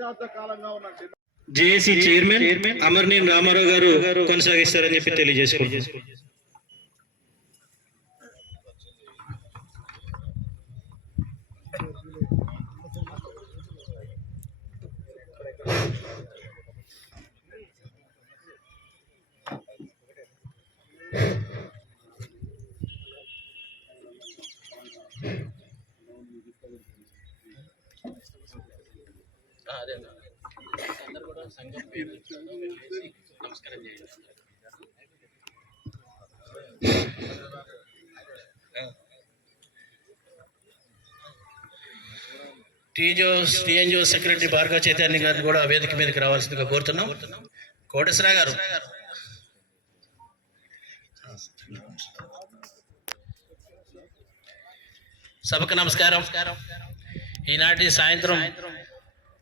దశాబ్ద ఉన్న JAC chairman Amarneni Ramarao గారు కొనసాగిస్తారని చెప్పి తెలియజేసుకుంటున్నారు టీజో టీఎన్జిఓ సెక్రటరీ భార్గవ చైతన్య గారిని కూడా వేదిక మీదకి రావాల్సిందిగా కోరుతున్నాం. కోటేశ్వర గారు. సభకు నమస్కారం. ఈనాటి సాయంత్రం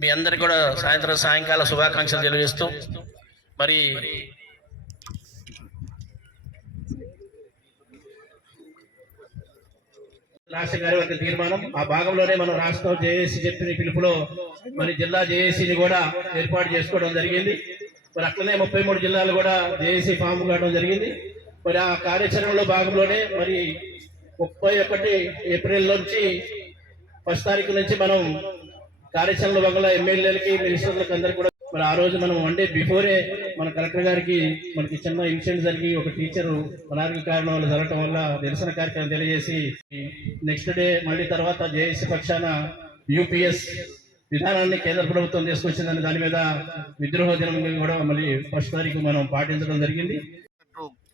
మీ అందరికి కూడా సాయంత్రం సాయంకాల శుభాకాంక్షలు తెలియజేస్తూ మరి రాష్ట్ర గారి యొక్క తీర్మానం. ఆ భాగంలోనే మనం రాష్ట్రం జేఏసీ చెప్పిన పిలుపులో మరి జిల్లా జేఏసీని కూడా ఏర్పాటు చేసుకోవడం జరిగింది. మరి అట్లనే ముప్పై మూడు జిల్లాలు కూడా జేఏసీ ఫామ్ కావడం జరిగింది. మరి ఆ కార్యాచరణలో భాగంలోనే మరి ముప్పై ఒకటి ఏప్రిల్ నుంచి ఫస్ట్ తారీఖు నుంచి మనం కార్యాచరణలో భాగంలో ఎమ్మెల్యేలకి మినిస్టర్లకు అందరికీ కూడా మరి ఆ రోజు మనం వన్ డే బిఫోరే మన కలెక్టర్ గారికి మనకి చిన్న ఇన్సిడెంట్ జరిగి ఒక టీచరు అనారోగ్య కారణం వల్ల జరగటం వల్ల నిరసన కార్యక్రమం తెలియజేసి నెక్స్ట్ డే మళ్ళీ తర్వాత జేఏసీ పక్షాన యూపీఎస్ విధానాన్ని కేంద్ర ప్రభుత్వం తీసుకొచ్చిందని దాని మీద విద్రోహ దినం కూడా మళ్ళీ ఫస్ట్ తారీఖు మనం పాటించడం జరిగింది.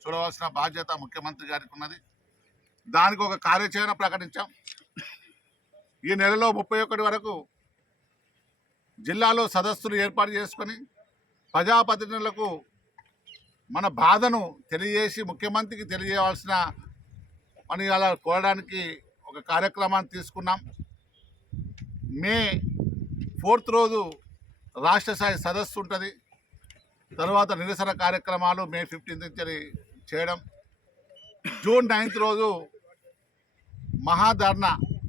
చూడవలసిన బాధ్యత ముఖ్యమంత్రి గారికి ఉన్నది. దానికి ఒక కార్యాచరణ ప్రకటించాం. ఈ నెలలో ముప్పై ఒకటి వరకు జిల్లాలో సదస్సులు ఏర్పాటు చేసుకొని ప్రజాప్రతినిధులకు మన బాధను తెలియజేసి ముఖ్యమంత్రికి తెలియజేయవలసిన పని అలా కోరడానికి ఒక కార్యక్రమాన్ని తీసుకున్నాం. మే ఫోర్త్ రోజు రాష్ట్ర స్థాయి సదస్సు ఉంటుంది. తర్వాత నిరసన కార్యక్రమాలు మే ఫిఫ్టీన్త్ నుంచి చేయడం. జూన్ నైన్త్ రోజు మహాధర్ణ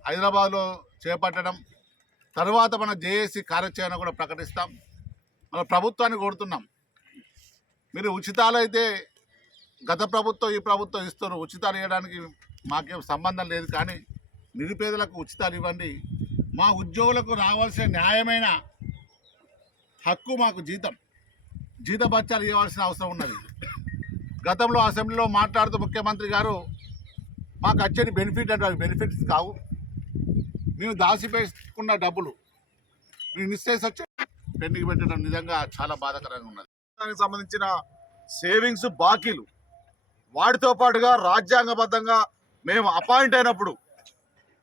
హైదరాబాద్లో చేపట్టడం. తర్వాత మన జేఏసీ కార్యాచరణ కూడా ప్రకటిస్తాం. మన ప్రభుత్వాన్ని కోరుతున్నాం. మీరు ఉచితాలు అయితే గత ప్రభుత్వం ఈ ప్రభుత్వం ఇస్తారు ఉచితాలు ఇవ్వడానికి మాకేం సంబంధం లేదు కానీ నిరుపేదలకు ఉచితాలు ఇవ్వండి. మా ఉద్యోగులకు రావాల్సిన న్యాయమైన హక్కు మాకు జీతం. జీతభత్యాలు ఇవ్వాల్సిన అవసరం ఉన్నది. గతంలో అసెంబ్లీలో మాట్లాడుతూ ముఖ్యమంత్రి గారు మాకు వచ్చేది బెనిఫిట్ అంటే బెనిఫిట్స్ కావు. మేము దాచిపెట్టుకున్న డబ్బులు మేము నిశ్చయిస్ వచ్చి పెండింగ్ పెట్టడం నిజంగా చాలా బాధాకరంగా ఉన్నది. దానికి సంబంధించిన సేవింగ్స్ బాకీలు వాటితో పాటుగా రాజ్యాంగబద్ధంగా మేము అపాయింట్ అయినప్పుడు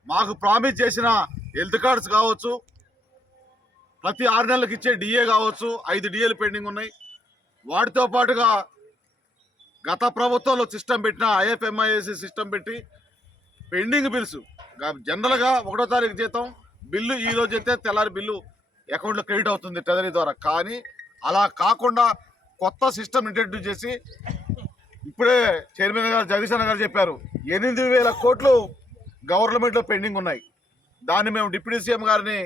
మాకు ప్రామిస్ చేసిన హెల్త్ కార్డ్స్ కావచ్చు ప్రతి ఆరు నెలలకు ఇచ్చే డిఏ కావచ్చు ఐదు డిఏలు పెండింగ్ ఉన్నాయి. వాటితో పాటుగా గత ప్రభుత్వంలో సిస్టమ్ పెట్టిన ఐఎఫ్ఎంఐఏసి సిస్టమ్ పెట్టి పెండింగ్ బిల్స్ జనరల్గా ఒకటో తారీఖు జీతం బిల్లు ఈ రోజు అయితే తెల్లారి బిల్లు అకౌంట్లో క్రెడిట్ అవుతుంది ట్రెజరీ ద్వారా. కానీ అలా కాకుండా కొత్త సిస్టమ్ ఇంట్రడ్యూస్ చేసి ఇప్పుడే చైర్మన్ గారు జగదీశన్ గారు చెప్పారు ఎనిమిది వేల కోట్లు గవర్నమెంట్లో పెండింగ్ ఉన్నాయి. దాన్ని మేము డిప్యూటీ సీఎం గారిని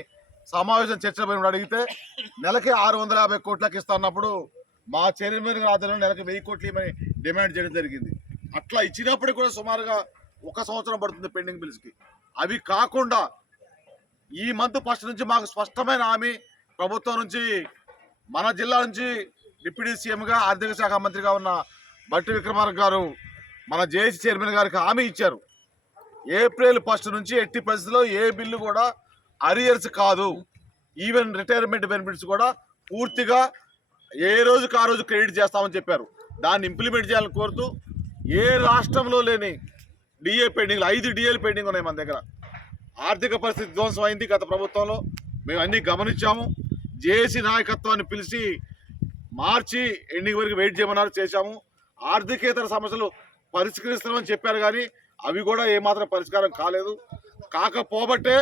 సమావేశం చర్చపై అడిగితే నెలకి ఆరు వందల యాభై కోట్లకి ఇస్తున్నప్పుడు మా చైర్మన్ గారి ఆధ్వర్యంలో నెలకి వెయ్యి కోట్లు ఇవ్వమని డిమాండ్ చేయడం జరిగింది. అట్లా ఇచ్చినప్పటికీ కూడా సుమారుగా ఒక సంవత్సరం పడుతుంది పెండింగ్ బిల్స్కి. అవి కాకుండా ఈ మంత్ ఫస్ట్ నుంచి మాకు స్పష్టమైన హామీ ప్రభుత్వం నుంచి మన జిల్లా నుంచి డిప్యూటీ సీఎంగా ఆర్థిక శాఖ మంత్రిగా ఉన్న బట్టి విక్రమార్క గారు మన జేఏసీ చైర్మన్ గారికి హామీ ఇచ్చారు. ఏప్రిల్ ఫస్ట్ నుంచి ఎట్టి పరిస్థితుల్లో ఏ బిల్లు కూడా అరియర్స్ కాదు. ఈవెన్ రిటైర్మెంట్ బెనిఫిట్స్ కూడా పూర్తిగా ఏ రోజుకి ఆ రోజు క్రెడిట్ చేస్తామని చెప్పారు. దాన్ని ఇంప్లిమెంట్ చేయాలని కోరుతూ ఏ రాష్ట్రంలో లేని డిఏ పెండింగ్ ఐదు డిఏలు పెండింగ్ ఉన్నాయి మన దగ్గర. ఆర్థిక పరిస్థితి ధ్వంసం అయింది గత ప్రభుత్వంలో. మేము అన్నీ గమనించాము. జేఏసీ నాయకత్వాన్ని పిలిచి మార్చి ఎండింగ్ వరకు వెయిట్ చేయమన్నారు చేశాము. ఆర్థికేతర సమస్యలు పరిష్కరిస్తామని చెప్పారు కానీ అవి కూడా ఏమాత్రం పరిష్కారం కాలేదు. కాకపోబట్టే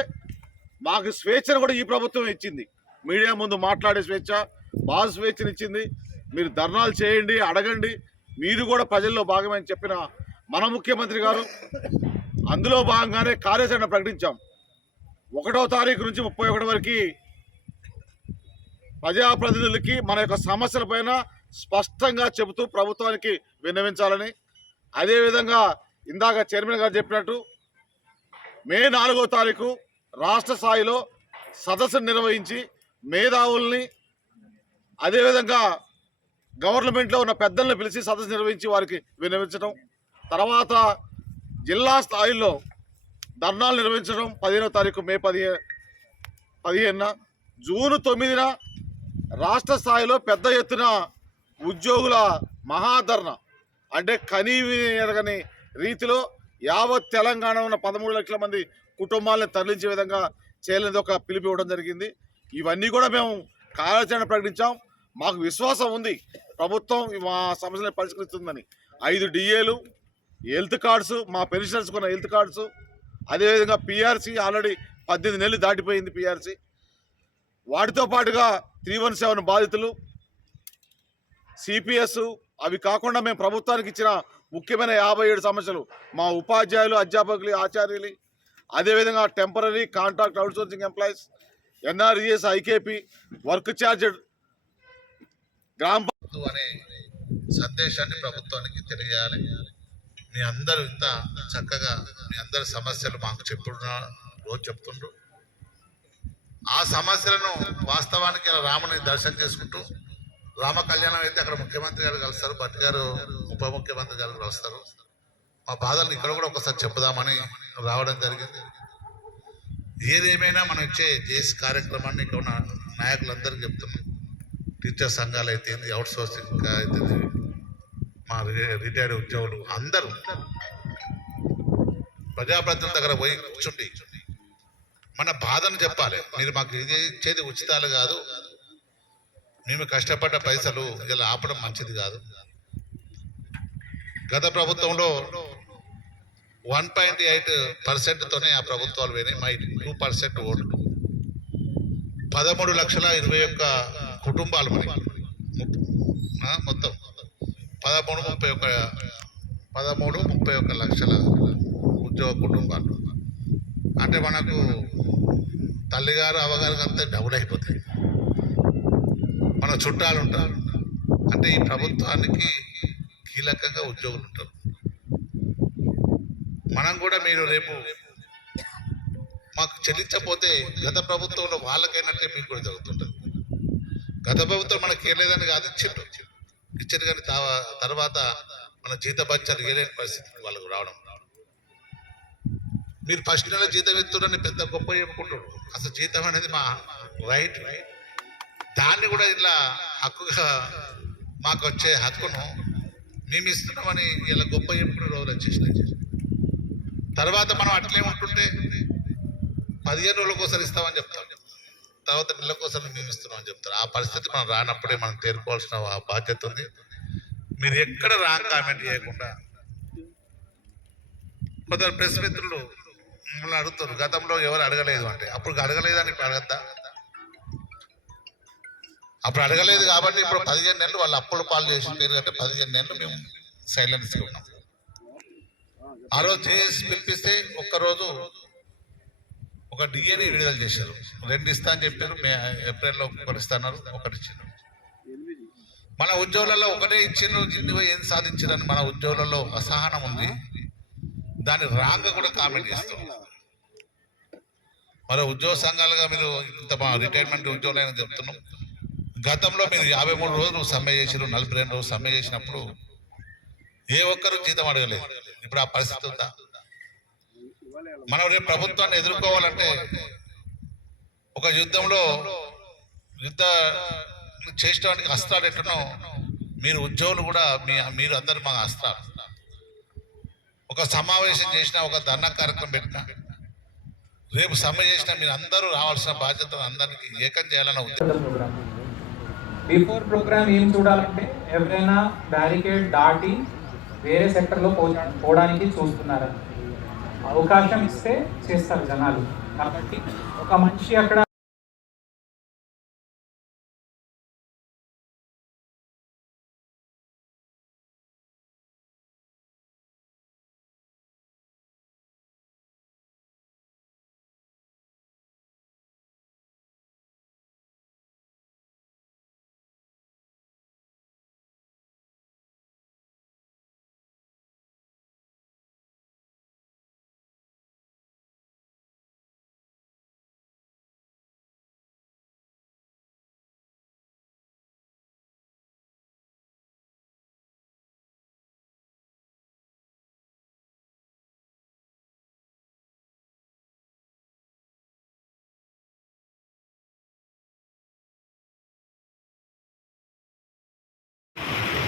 మాకు స్వేచ్ఛను కూడా ఈ ప్రభుత్వం ఇచ్చింది. మీడియా ముందు మాట్లాడే స్వేచ్ఛ బాగా స్వేచ్ఛనిచ్చింది మీరు ధర్నాలు చేయండి అడగండి. మీరు కూడా ప్రజల్లో భాగమని చెప్పిన మన ముఖ్యమంత్రి గారు అందులో భాగంగానే కార్యాచరణ ప్రకటించాం. ఒకటో తారీఖు నుంచి ముప్పై ఒకటి వరకు ప్రజాప్రతినిధులకి మన యొక్క సమస్యలపైన స్పష్టంగా చెబుతూ ప్రభుత్వానికి విన్నవించాలని అదేవిధంగా ఇందాక చైర్మన్ గారు చెప్పినట్టు మే నాలుగో తారీఖు రాష్ట్ర స్థాయిలో సదస్సు నిర్వహించి మేధావుల్ని అదేవిధంగా గవర్నమెంట్లో ఉన్న పెద్దల్ని పిలిచి సదస్సు నిర్వహించి వారికి విన్నవించడం తర్వాత జిల్లా స్థాయిలో ధర్నాలు నిర్వహించడం పదిహేనో తారీఖు మే పదిహే పదిహేనున జూన్ తొమ్మిదిన రాష్ట్ర స్థాయిలో పెద్ద ఎత్తున ఉద్యోగుల మహాధర్ణ అంటే కనీవి రీతిలో యావత్ తెలంగాణ ఉన్న పదమూడు లక్షల మంది కుటుంబాలను తరలించే విధంగా చేయాలని ఒక పిలుపు ఇవ్వడం జరిగింది. ఇవన్నీ కూడా మేము కార్యాచరణ ప్రకటించాం. మాకు విశ్వాసం ఉంది. ప్రభుత్వం మా సమస్యలను పరిష్కరిస్తుందని. ఐదు డిఏలు హెల్త్ కార్డ్స్ మా పెన్షనర్స్ కొన్న హెల్త్ కార్డ్స్. అదేవిధంగా పిఆర్సీ ఆల్రెడీ పద్దెనిమిది నెలలు దాటిపోయింది పిఆర్సీ వాటితో పాటుగా త్రీ వన్ సెవెన్ బాధితులు సిపిఎస్ అవి కాకుండా మేము ప్రభుత్వానికి ఇచ్చిన ముఖ్యమైన యాభై ఏడు సమస్యలు మా ఉపాధ్యాయులు అధ్యాపకులు ఆచార్యులు అదేవిధంగా temporary contract outsourcing employees NRES IKP work charged గ్రామ అనే సందేశాన్ని ప్రభుత్వానికి తెలియజేయాలి. మీ అందరూ ఇంత చక్కగా మీ అందరి సమస్యలు మాకు చెప్పుడున్న రోజు చెప్తుండ్రు. ఆ సమస్యలను వాస్తవానికి ఇలా రాముని దర్శనం చేసుకుంటూ రామ కళ్యాణం అయితే అక్కడ ముఖ్యమంత్రి గారు కలుస్తారు భట్ గారు ఉప ముఖ్యమంత్రి గారు కలుస్తారు మా బాధలు ఇక్కడ కూడా ఒకసారి చెప్పుదామని రావడం జరిగింది. ఏదేమైనా మనం ఇచ్చే జేసీ కార్యక్రమాన్ని ఇక్కడ ఉన్న నాయకులందరికీ చెప్తున్నాం. టీచర్ సంఘాలు అయితే అవుట్ సోర్సింగ్ అయితే మా రి- రిటైర్డ్ ఉద్యోగులు అందరూ ప్రజాప్రతినిధుల దగ్గర పోయి కూర్చుండి మన బాధను చెప్పాలి. మీరు మాకు ఇది ఇచ్చేది ఉచితాలు కాదు. మేము కష్టపడ్డ పైసలు ఇలా ఆపడం మంచిది కాదు. గత ప్రభుత్వంలో వన్ పాయింట్ ఎయిట్ పర్సెంట్తోనే ఆ ప్రభుత్వాలు పోయినాయి. మా టూ పర్సెంట్ ఓట్లు. పదమూడు లక్షల ఇరవై ఒక్క కుటుంబాలు మనకి. మొత్తం. పదమూడు ముప్పై ఒక్క పదమూడు ముప్పై ఒక్క లక్షల ఉద్యోగ కుటుంబాలు. అంటే మనకు తల్లిగారు అవగారు అంతా డబుల్ అయిపోతాయి. మన చుట్టాలు ఉంటారు. అంటే ఈ ప్రభుత్వానికి కీలకంగా ఉద్యోగులు ఉంటారు. మనం కూడా మీరు రేపు మాకు చెల్లించకపోతే గత ప్రభుత్వంలో వాళ్ళకైనట్టే మీకు కూడా జరుగుతుంటుంది. గత ప్రభుత్వం మనకి ఏలేదని కాదు ఇచ్చిండ్రు ఇచ్చిండ్రు కానీ తర్వాత మన జీత బచ్చాలు ఏలేని పరిస్థితి వాళ్ళకు రావడం. మీరు ఫస్ట్ నెల జీతం ఇస్తున్నారని పెద్ద గొప్ప చెప్పుకుంటారు. అసలు జీతం అనేది మా రైట్. దాన్ని కూడా ఇలా హక్కుగా మాకు వచ్చే హక్కును మేము ఇస్తున్నామని ఇలా గొప్ప చెప్పుకునే రోజులు వచ్చేసినాయి. తర్వాత మనం అట్లే ఉంటుంటే పదిహేను రోజులకు ఒకసారి ఇస్తామని చెప్తాం. తర్వాత నెలకోసారి మేము ఇస్తున్నాం అని చెప్తారు. ఆ పరిస్థితి మనం రానప్పుడే మనం తేరుకోవాల్సిన బాధ్యత ఉంది. మీరు ఎక్కడ రాంగ్ కామెంట్ చేయకుండా కొందరు ప్రెస్ మిత్రులు మిమ్మల్ని అడుగుతారు. గతంలో ఎవరు అడగలేదు అంటే. అప్పుడు అడగలేదని ఇప్పుడు అడగద్దా? అప్పుడు అడగలేదు కాబట్టి ఇప్పుడు పదిహేను నెలలు వాళ్ళు అప్పులు పాలు చేసి పేరు అంటే పదిహేను నెలలు మేము సైలెన్స్గా ఉన్నాం. ఆ రోజు చేసి పిలిపిస్తే ఒక్కరోజు ఒక డిఏని విడుదల చేశారు. రెండు ఇస్తా అని చెప్పారు. మే ఏప్రిల్లో ఒకటి ఇస్తున్నారు. ఒకటి ఇచ్చారు మన ఉద్యోగులలో ఒకటే ఇచ్చిండ్రు. ఇన్ని ఏం సాధించారని మన ఉద్యోగులలో అసహనం ఉంది. దాన్ని రాంగ్ కూడా కామెంట్ చేస్తాం మరో ఉద్యోగ సంఘాలుగా మీరు ఇంత మా రిటైర్మెంట్ ఉద్యోగులైన చెప్తున్నాం. గతంలో మీరు యాభై మూడు రోజులు సమ్మె చేసిరు నలభై రెండు రోజులు సమ్మె చేసినప్పుడు ఏ ఒక్కరు జీతం అడగలేదు. ఇప్పుడు ఆ పరిస్థితి ఉందా? మనం రేపు ప్రభుత్వాన్ని ఎదుర్కోవాలంటే ఒక యుద్ధంలో యుద్ధ చేసడానికి అస్త్రాలు ఎట్లనో మీరు ఉద్యోగులు కూడా మీ మీరు అందరు మా అస్త్రాలు. ఒక సమావేశం చేసిన ఒక ధర్నా కార్యక్రమం పెట్టిన రేపు సమ్మె చేసిన మీరు అందరూ రావాల్సిన బాధ్యత అందరికీ ఏకం చేయాలని ఉద్దేశం. బిఫోర్ ప్రోగ్రామ్ ఏం చూడాలంటే ఎవరైనా బ్యారికేడ్ దాటి వేరే సెక్టర్లో పోవడానికి చూస్తున్నారు అవకాశం ఇస్తే చేస్తారు జనాలు. కాబట్టి ఒక మనిషి అక్కడ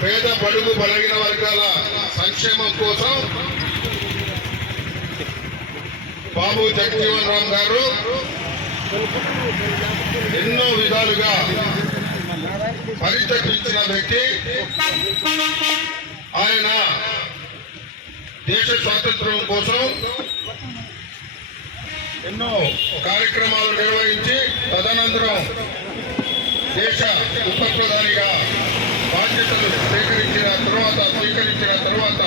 పేద బడుగు బలగిన వర్గాల సంక్షేమం కోసం బాబు జగజీవన్ రామ్ గారు ఎన్నో విధాలుగా పరిచయించిన వ్యక్తి. ఆయన దేశ స్వాతంత్ర్యం కోసం ఎన్నో కార్యక్రమాలు నిర్వహించి తదనంతరం దేశ ఉప ప్రధానిగా బాధ్యతలు స్వీకరించిన తర్వాత స్వీకరించిన తర్వాత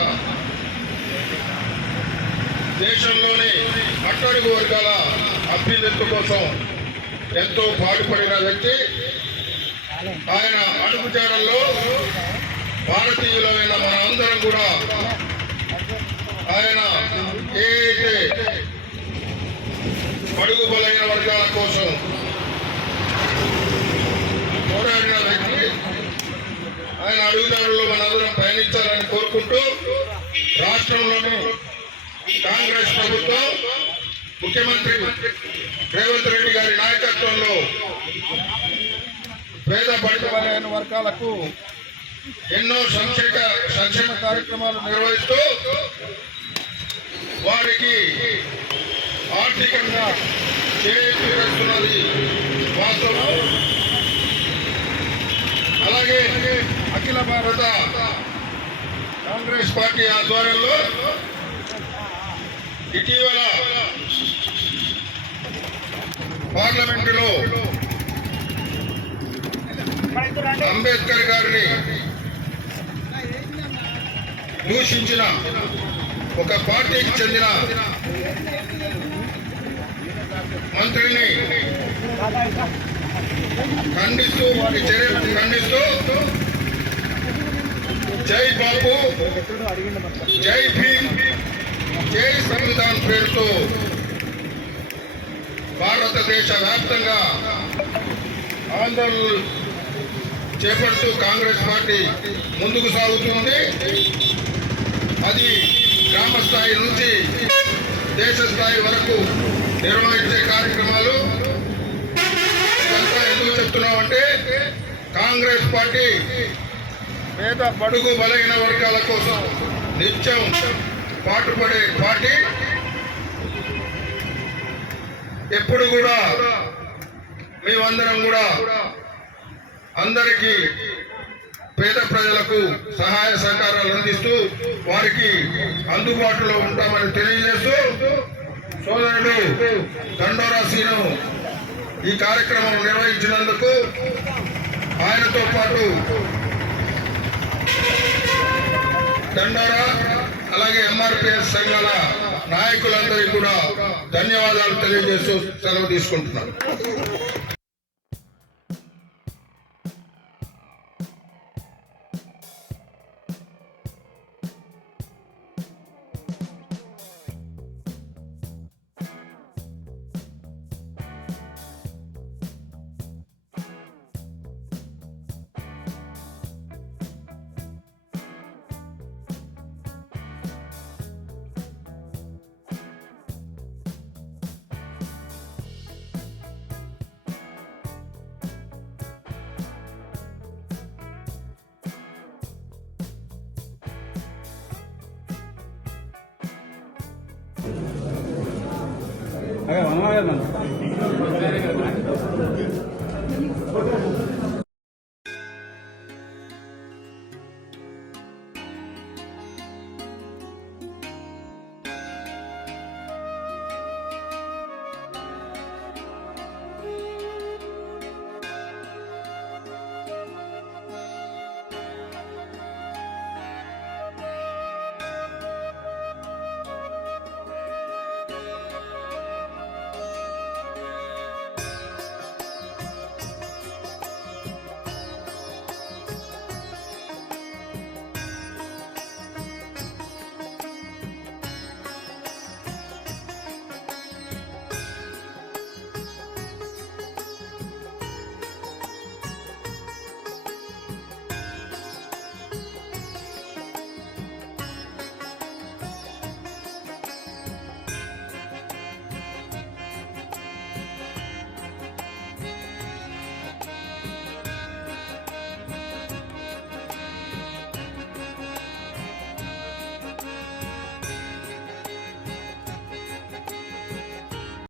దేశంలోని అట్టడుగు వర్గాల అభ్యున్నతి కోసం ఎంతో పాటుపడిన వ్యక్తి ఆయన అడుగుజాడల్లో భారతీయులమైన మన అందరం కూడా ఆయన ఏ అడుగు బలైన వర్గాల కోసం పోరాడిన వ్యక్తి ఆయన అడుగుదారుల్లో మనందరం పయనించాలని కోరుకుంటూ రాష్ట్రంలోని కాంగ్రెస్ ప్రభుత్వం ముఖ్యమంత్రి రేవంత్ రెడ్డి గారి నాయకత్వంలో పేద బడుగు వర్గాలకు ఎన్నో సంక్షేమ సంక్షేమ కార్యక్రమాలు నిర్వహిస్తూ వారికి ఆర్థికంగా చేస్తున్నది వాస్తవం. అలాగే అఖిల భారత కాంగ్రెస్ పార్టీ ఆధ్వర్యంలో ఇటీవల పార్లమెంటులో అంబేద్కర్ గారిని దూషించిన ఒక పార్టీకి చెందిన మంత్రిని ఖండిస్తూ వారి చర్యలను ఖండిస్తూ జై బాబు. జై భీమ్. జై సంవిధాన్ పేరుతో భారతదేశ వ్యాప్తంగా ఆందోళనలు చేపడుతూ కాంగ్రెస్ పార్టీ ముందుకు సాగుతుంది. అది గ్రామ స్థాయి నుంచి దేశ స్థాయి వరకు నిర్వహించే కార్యక్రమాలు. ఇదంతా ఎందుకు చెప్తున్నామంటే కాంగ్రెస్ పార్టీ పేద బడుగు బలహీన వర్గాల కోసం నిత్యం పాటుపడే పార్టీ. ఎప్పుడు కూడా మేమందరం కూడా అందరికీ పేద ప్రజలకు సహాయ సహకారాలు అందిస్తూ వారికి అందుబాటులో ఉంటామని తెలియజేస్తూ సోదరుడు దండోరాశీను ఈ కార్యక్రమం నిర్వహించినందుకు ఆయనతో పాటు దండారా అలాగే ఎంఆర్పిఎస్ సంఘాల నాయకులందరికీ కూడా ధన్యవాదాలు తెలియజేస్తూ సెలవు తీసుకుంటున్నాను. అదే వన్